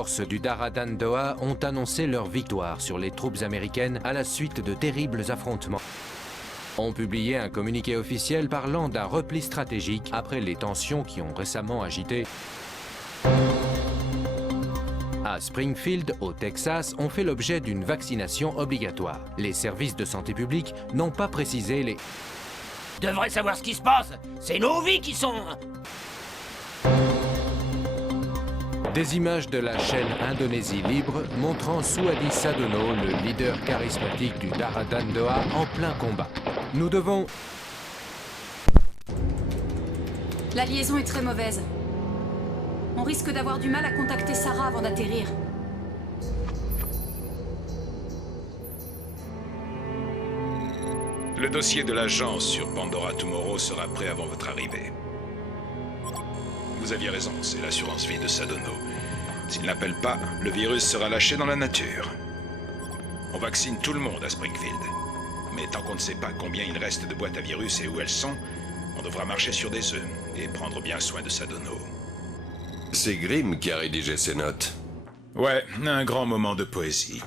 forces du Daradan Doha ont annoncé leur victoire sur les troupes américaines à la suite de terribles affrontements. Ont publié un communiqué officiel parlant d'un repli stratégique après les tensions qui ont récemment agité. À Springfield, au Texas, ont fait l'objet d'une vaccination obligatoire. Les services de santé publique n'ont pas précisé les... Devrait savoir ce qui se passe. C'est nos vies qui sont... Des images de la chaîne Indonésie Libre montrant Souadi Sadono, le leader charismatique du Daradan Doha, en plein combat. Nous devons... La liaison est très mauvaise. On risque d'avoir du mal à contacter Sarah avant d'atterrir. Le dossier de l'agence sur Pandora Tomorrow sera prêt avant votre arrivée. Vous aviez raison, c'est l'assurance vie de Sadono. S'il n'appelle pas, le virus sera lâché dans la nature. On vaccine tout le monde à Springfield. Mais tant qu'on ne sait pas combien il reste de boîtes à virus et où elles sont, on devra marcher sur des œufs et prendre bien soin de Sadono. C'est Grimm qui a rédigé ces notes. Ouais, un grand moment de poésie.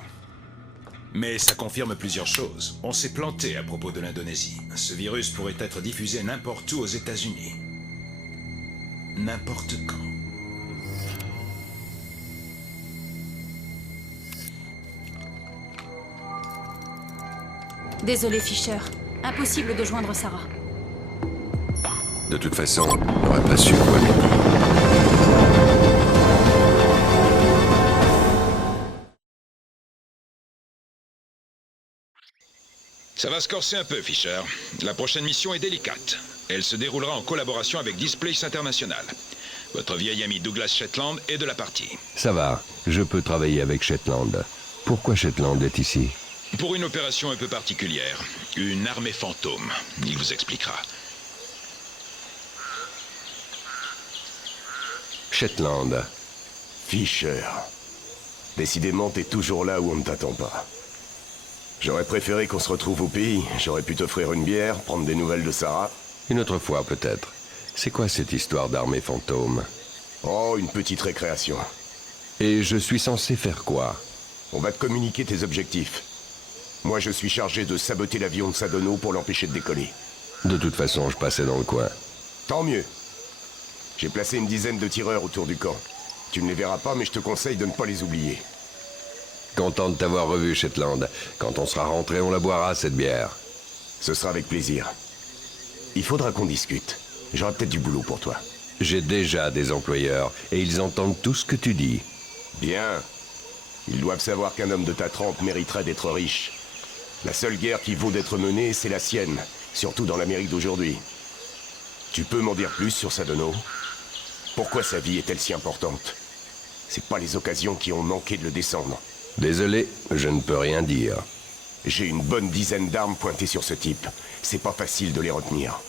Mais ça confirme plusieurs choses. On s'est planté à propos de l'Indonésie. Ce virus pourrait être diffusé n'importe où aux États-Unis. N'importe quand. Désolé, Fisher. Impossible de joindre Sarah. De toute façon, on n'aurait pas su quoi lui dire. Ça va se corser un peu, Fisher. La prochaine mission est délicate. Elle se déroulera en collaboration avec Displace International. Votre vieil ami Douglas Shetland est de la partie. Ça va, je peux travailler avec Shetland. Pourquoi Shetland est ici? Pour une opération un peu particulière. Une armée fantôme. Il vous expliquera. Shetland. Fisher. Décidément, t'es toujours là où on ne t'attend pas. J'aurais préféré qu'on se retrouve au pays. J'aurais pu t'offrir une bière, prendre des nouvelles de Sarah. Une autre fois, peut-être. C'est quoi cette histoire d'armée fantôme? Oh, une petite récréation. Et je suis censé faire quoi? On va te communiquer tes objectifs. Moi, je suis chargé de saboter l'avion de Sadono pour l'empêcher de décoller. De toute façon, je passais dans le coin. Tant mieux. J'ai placé une dizaine de tireurs autour du camp. Tu ne les verras pas, mais je te conseille de ne pas les oublier. Content de t'avoir revu, Shetland. Quand on sera rentré, on la boira, cette bière. Ce sera avec plaisir. Il faudra qu'on discute. J'aurai peut-être du boulot pour toi. J'ai déjà des employeurs, et ils entendent tout ce que tu dis. Bien. Ils doivent savoir qu'un homme de ta trempe mériterait d'être riche. La seule guerre qui vaut d'être menée, c'est la sienne, surtout dans l'Amérique d'aujourd'hui. Tu peux m'en dire plus sur Sadono? Pourquoi sa vie est-elle si importante? C'est pas les occasions qui ont manqué de le descendre. Désolé, je ne peux rien dire. J'ai une bonne dizaine d'armes pointées sur ce type. C'est pas facile de les retenir.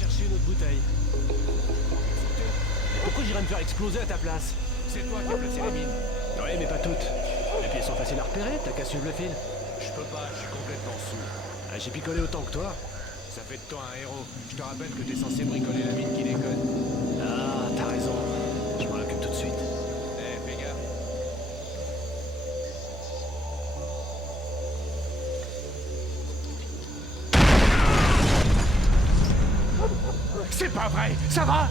Chercher une autre bouteille. Pourquoi j'irais me faire exploser à ta place? C'est toi qui as placé les mines. Ouais, mais pas toutes. Les pièces sont faciles à repérer, t'as qu'à suivre le fil. Je peux pas, je suis complètement saoul. Ah, j'ai picolé autant que toi. Ça fait de toi un héros. Je te rappelle que t'es censé bricoler la mine qui déconne. Ah, t'as raison. Je m'en occupe tout de suite. Eh, fais gaffe. C'est pas vrai, ça va?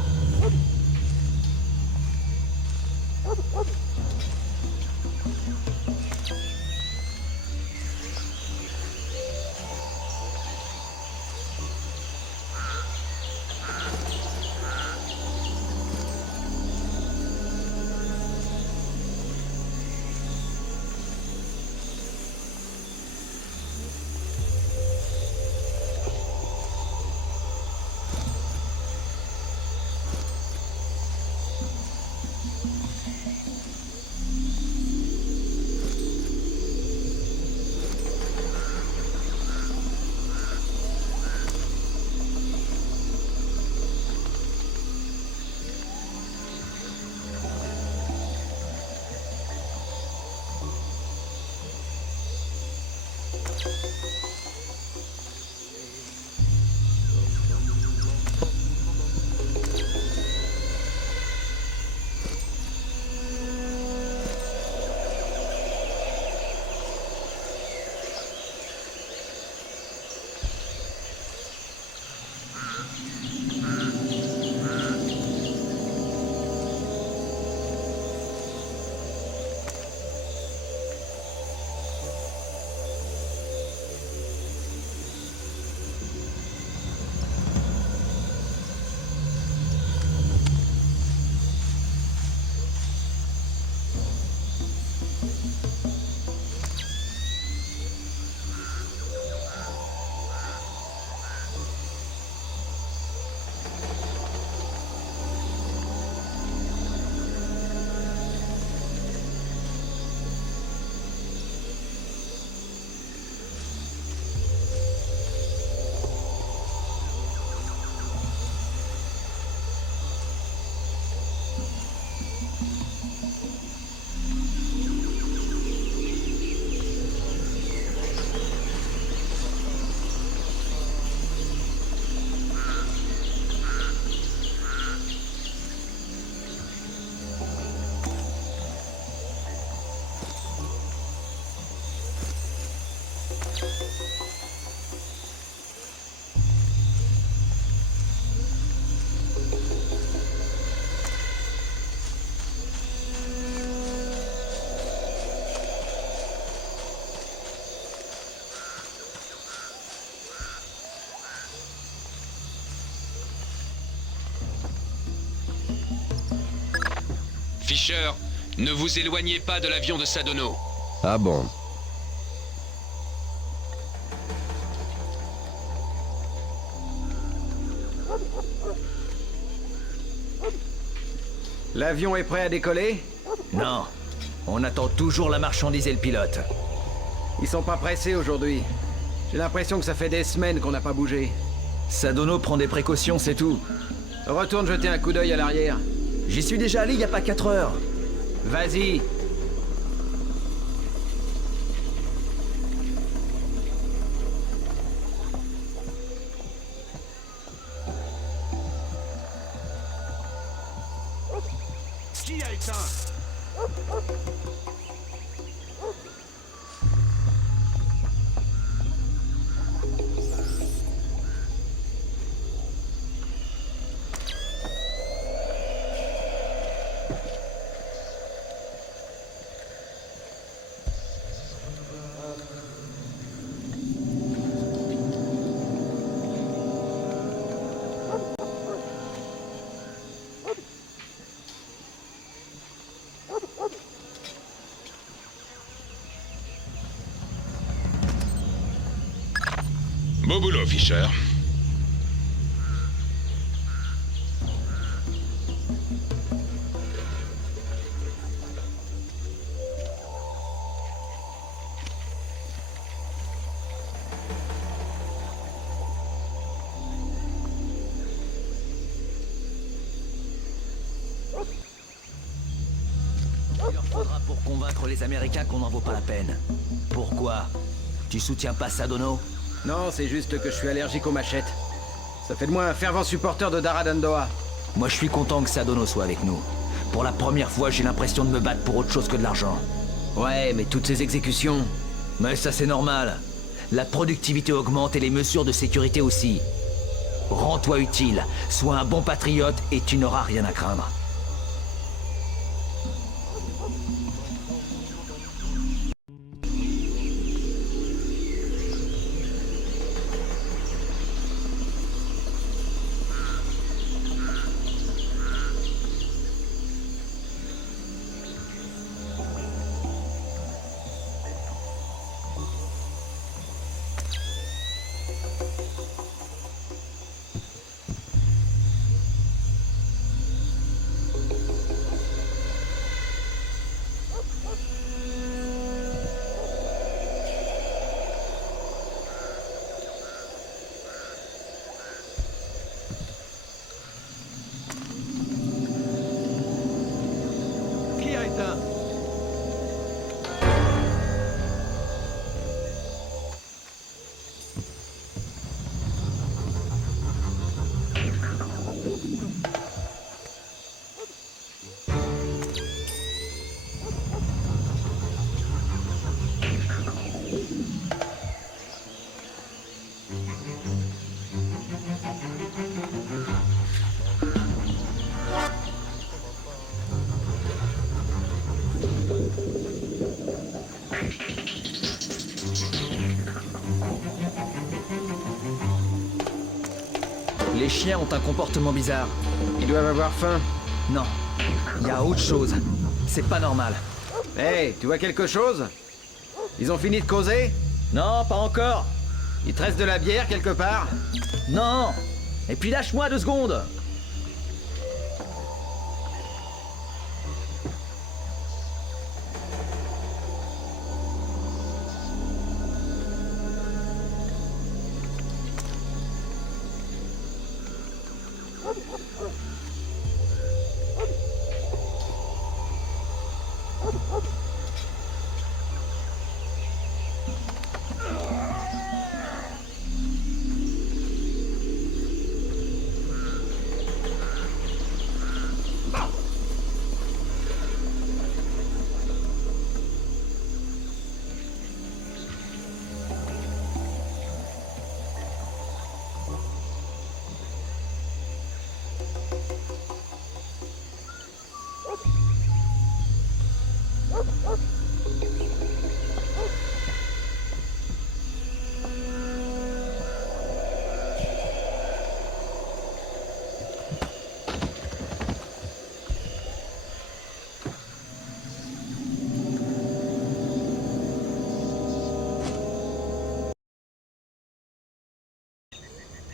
Fisher, ne vous éloignez pas de l'avion de Sadono. Ah bon? L'avion est prêt à décoller? Non. On attend toujours la marchandise et le pilote. Ils sont pas pressés aujourd'hui. J'ai l'impression que ça fait des semaines qu'on n'a pas bougé. Sadono prend des précautions, c'est tout. Retourne jeter un coup d'œil à l'arrière. J'y suis déjà allé il y a pas 4 heures. Vas-y. Ski a éteint. Beau boulot, Fisher. Il leur faudra pour convaincre les Américains qu'on n'en vaut pas la peine. Pourquoi? Tu soutiens pas Sadono? Non, c'est juste que je suis allergique aux machettes. Ça fait de moi un fervent supporter de Dara Dandoa. Moi, je suis content que Sadono soit avec nous. Pour la première fois, j'ai l'impression de me battre pour autre chose que de l'argent. Ouais, mais toutes ces exécutions... Mais ça, c'est normal. La productivité augmente et les mesures de sécurité aussi. Rends-toi utile, sois un bon patriote et tu n'auras rien à craindre. Qui a éteint? Les chiens ont un comportement bizarre. Ils doivent avoir faim. Non, il y a autre chose. C'est pas normal. Hey, tu vois quelque chose? Ils ont fini de causer? Non, pas encore. Il te reste de la bière quelque part? Non. Et puis lâche-moi 2 secondes.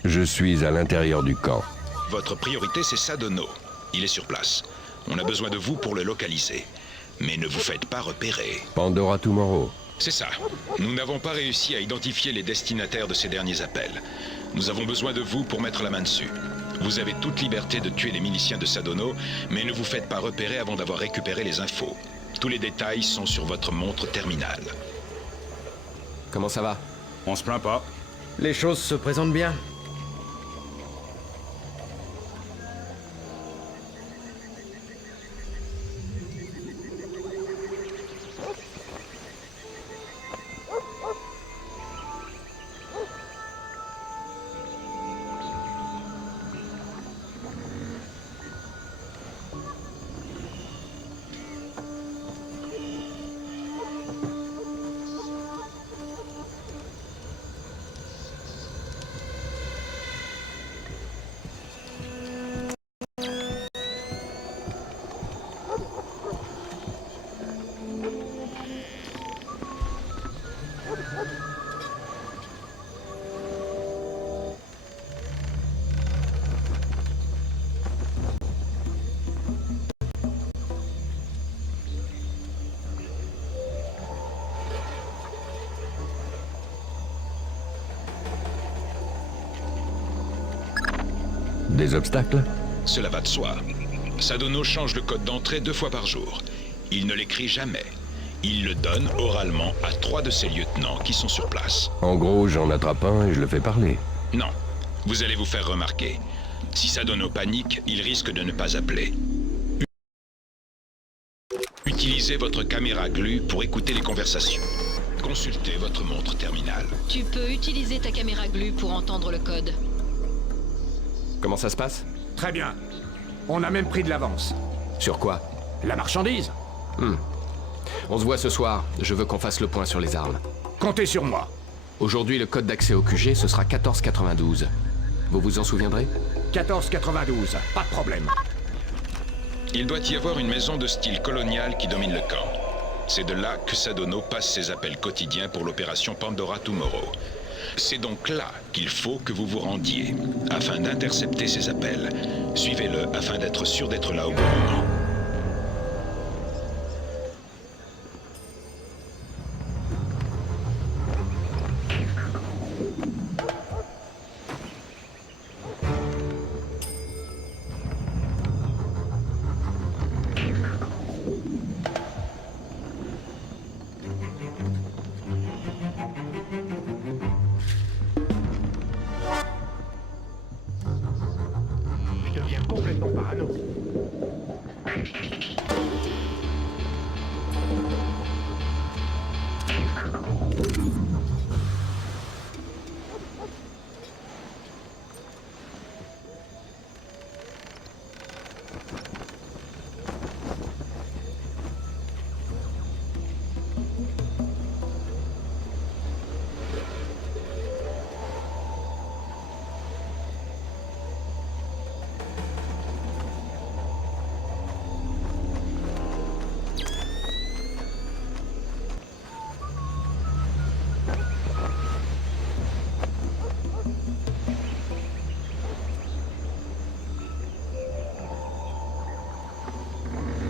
Je suis à l'intérieur du camp. Votre priorité, c'est Sadono. Il est sur place. On a besoin de vous pour le localiser. Mais ne vous faites pas repérer. Pandora Tomorrow. C'est ça. Nous n'avons pas réussi à identifier les destinataires de ces derniers appels. Nous avons besoin de vous pour mettre la main dessus. Vous avez toute liberté de tuer les miliciens de Sadono, mais ne vous faites pas repérer avant d'avoir récupéré les infos. Tous les détails sont sur votre montre terminale. Comment ça va? On se plaint pas. Les choses se présentent bien. Des obstacles? Cela va de soi. Sadono change le code d'entrée 2 fois par jour. Il ne l'écrit jamais. Il le donne oralement à 3 de ses lieutenants qui sont sur place. En gros, j'en attrape un et je le fais parler. Non. Vous allez vous faire remarquer. Si Sadono panique, il risque de ne pas appeler. Utilisez votre caméra GLU pour écouter les conversations. Consultez votre montre terminale. Tu peux utiliser ta caméra GLU pour entendre le code. Comment ça se passe? Très bien. On a même pris de l'avance. Sur quoi? La marchandise. On se voit ce soir. Je veux qu'on fasse le point sur les armes. Comptez sur moi. Aujourd'hui, le code d'accès au QG, ce sera 1492. Vous vous en souviendrez? 1492, pas de problème. Il doit y avoir une maison de style colonial qui domine le camp. C'est de là que Sadono passe ses appels quotidiens pour l'opération Pandora Tomorrow. C'est donc là qu'il faut que vous vous rendiez, afin d'intercepter ces appels. Suivez-le afin d'être sûr d'être là au bon moment. Je deviens complètement parano.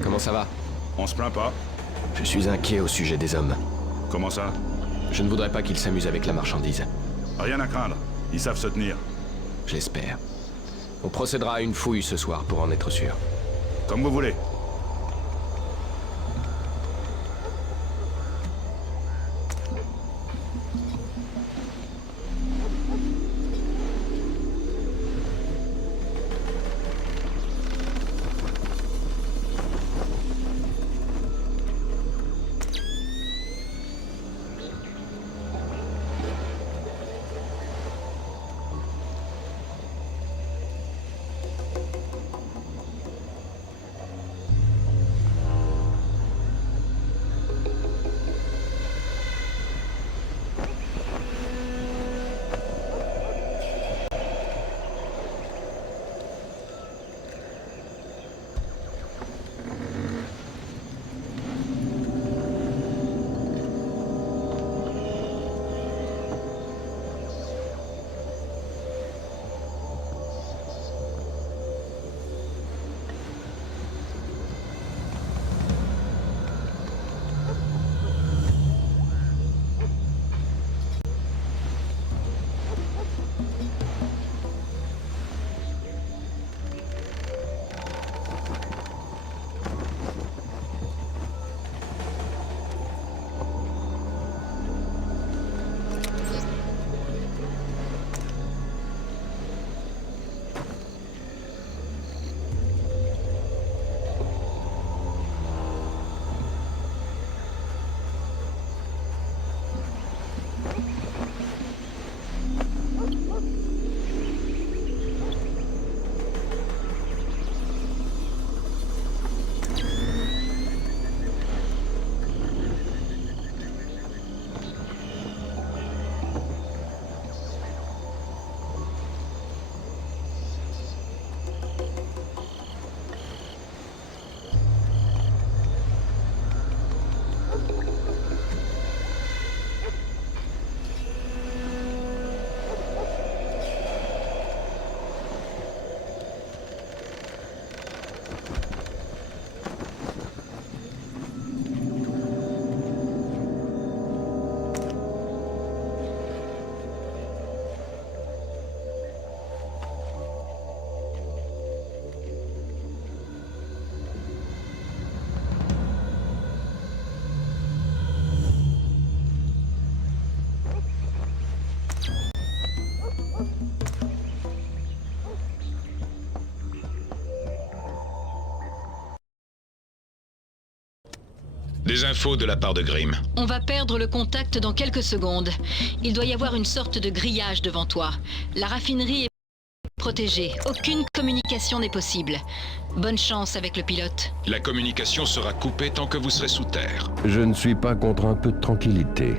Comment ça va? On se plaint pas. Je suis inquiet au sujet des hommes. Comment ça? Je ne voudrais pas qu'ils s'amusent avec la marchandise. Rien à craindre. Ils savent se tenir. J'espère. On procédera à une fouille ce soir pour en être sûr. Comme vous voulez. Des infos de la part de Grimm. On va perdre le contact dans quelques secondes. Il doit y avoir une sorte de grillage devant toi. La raffinerie est protégée. Aucune communication n'est possible. Bonne chance avec le pilote. La communication sera coupée tant que vous serez sous terre. Je ne suis pas contre un peu de tranquillité.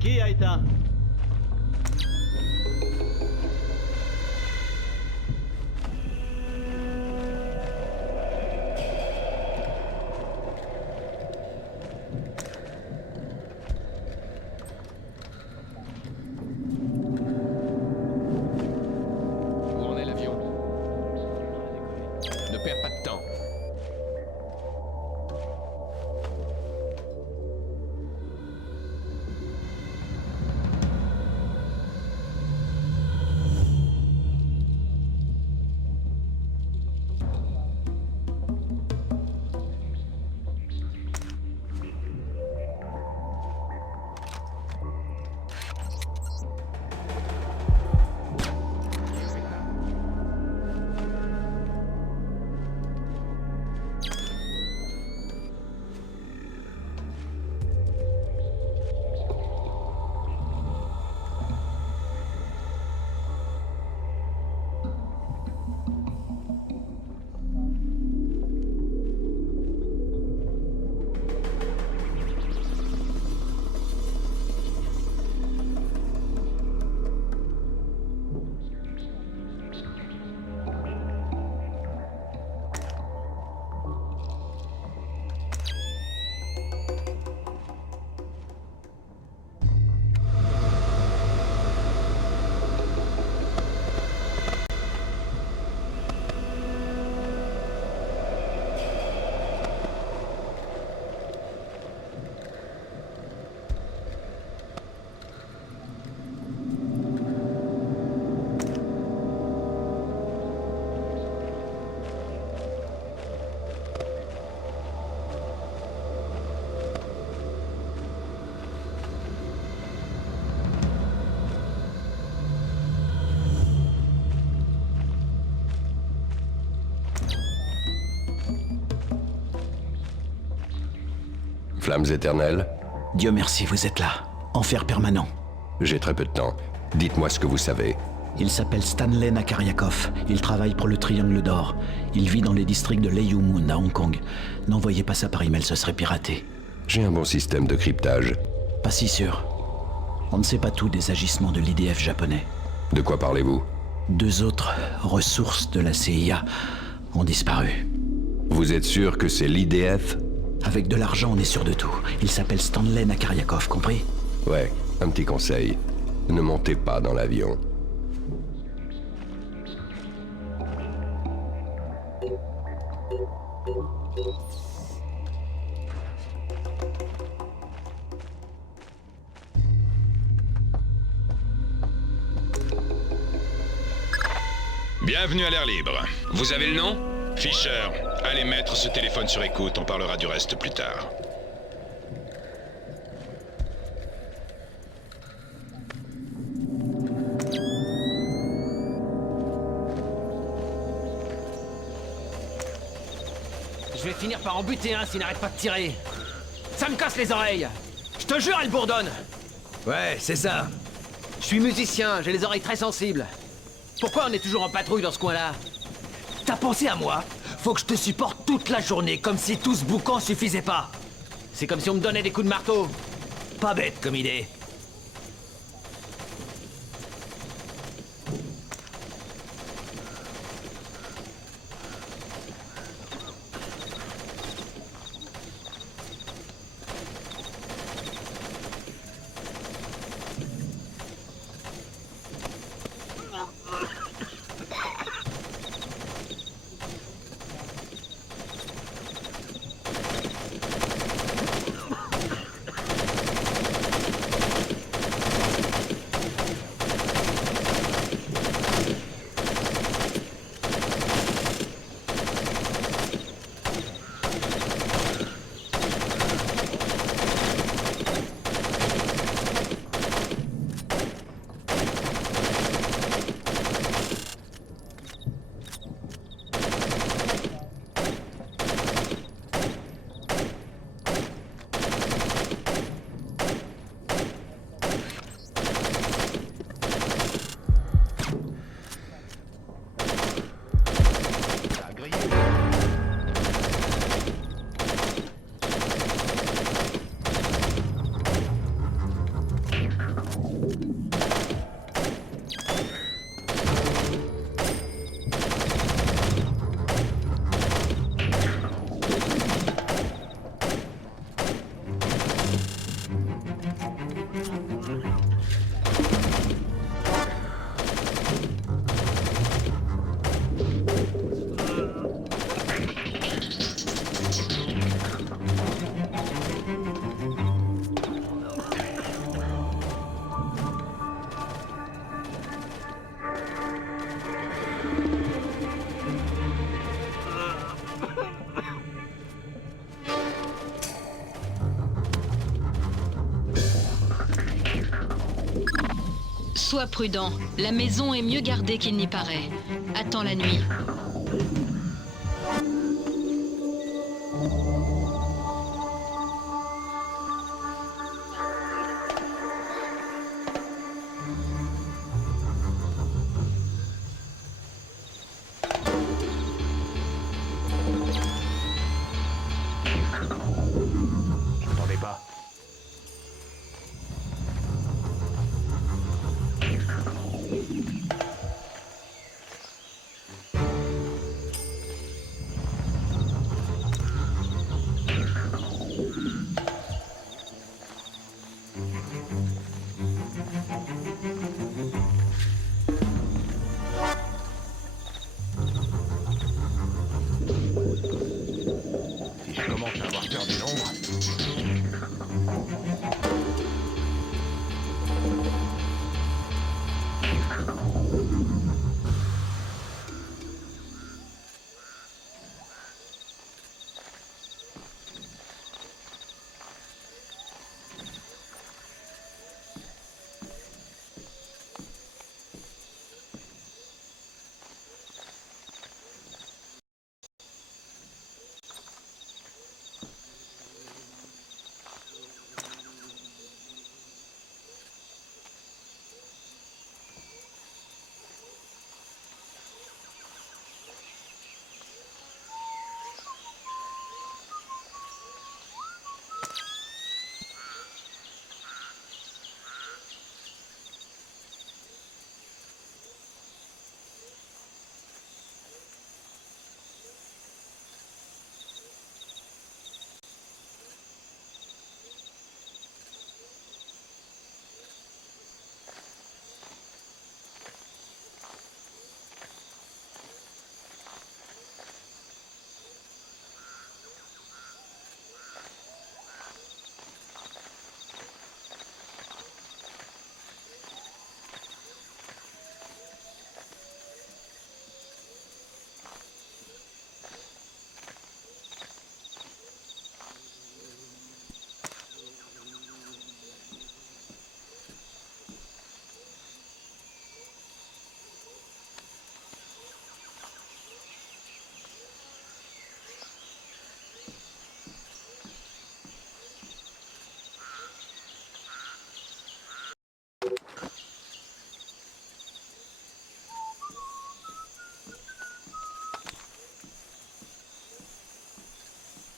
Qui a éteint? Où en est l'avion? Ne perds pas de temps. Flammes éternelles? Dieu merci, vous êtes là. Enfer permanent. J'ai très peu de temps. Dites-moi ce que vous savez. Il s'appelle Stanley Nakariakov. Il travaille pour le Triangle d'Or. Il vit dans les districts de Leyou-Moon à Hong Kong. N'envoyez pas ça par email, ce serait piraté. J'ai un bon système de cryptage. Pas si sûr. On ne sait pas tout des agissements de l'IDF japonais. De quoi parlez-vous? 2 autres ressources de la CIA ont disparu. Vous êtes sûr que c'est l'IDF? Avec de l'argent, on est sûr de tout. Il s'appelle Stanley Nakariakov, compris? Ouais, un petit conseil. Ne montez pas dans l'avion. Bienvenue à l'air libre. Vous avez le nom? Fisher, allez mettre ce téléphone sur écoute, on parlera du reste plus tard. Je vais finir par en buter un s'il n'arrête pas de tirer. Ça me casse les oreilles. Je te jure, elle bourdonne. Ouais, c'est ça. Je suis musicien, j'ai les oreilles très sensibles. Pourquoi on est toujours en patrouille dans ce coin-là? T'as pensé à moi? Faut que je te supporte toute la journée, comme si tout ce boucan suffisait pas. C'est comme si on me donnait des coups de marteau. Pas bête comme idée. Sois prudent. La maison est mieux gardée qu'il n'y paraît. Attends la nuit. J'entendais pas. Si je commence à avoir peur des nombres...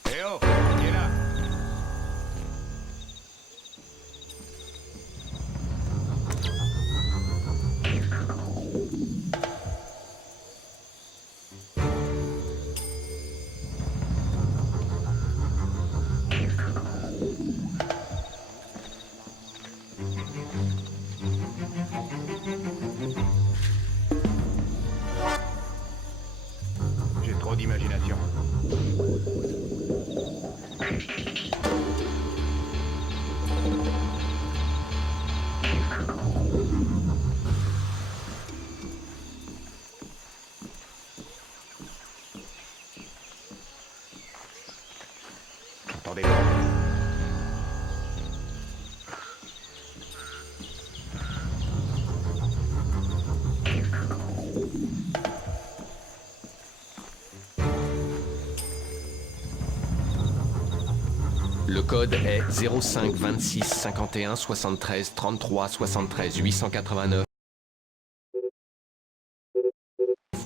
Eh oh, qui est là? J'ai trop d'imagination. J'entendais pas. Le code est 05 26 51 73 33 73 889.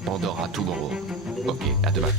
Pandora Tomorrow. Ok, à demain.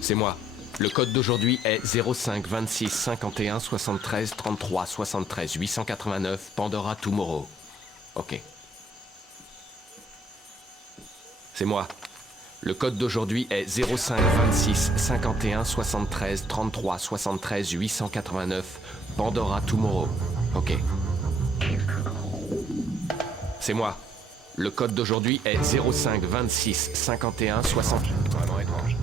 C'est moi. Le code d'aujourd'hui est 05 26 51 73 33 73 889 Pandora Tomorrow. Ok. C'est moi. Le code d'aujourd'hui est 05 26 51 73 33 73 889 Pandora Tomorrow. Ok. C'est moi. Le code d'aujourd'hui est 05 26 51 60... Vraiment étrange.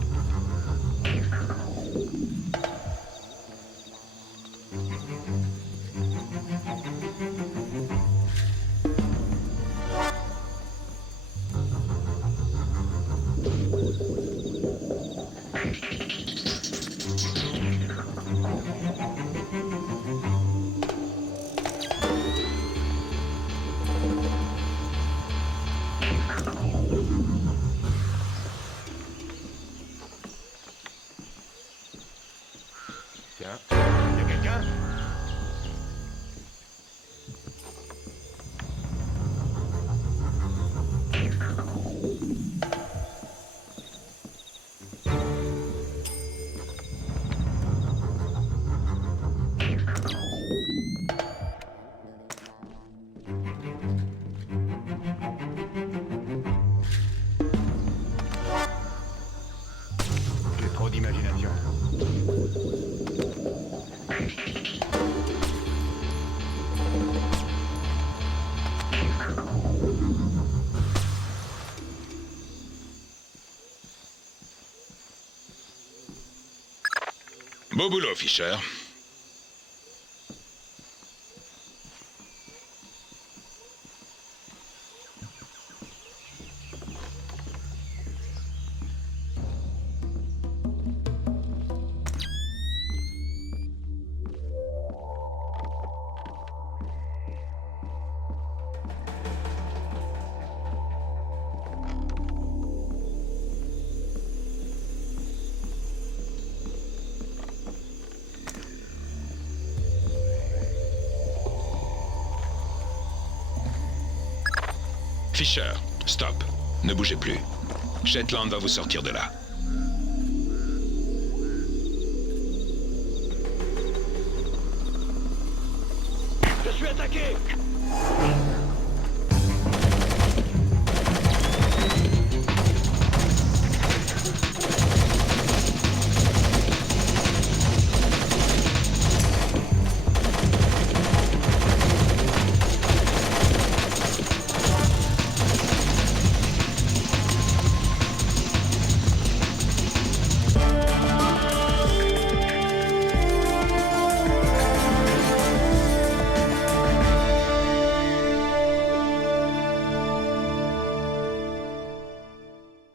Tiens, y a quelqu'un? J'ai trop d'imagination. Beau boulot, Fisher. Fisher, stop. Ne bougez plus. Shetland va vous sortir de là. Je suis attaqué!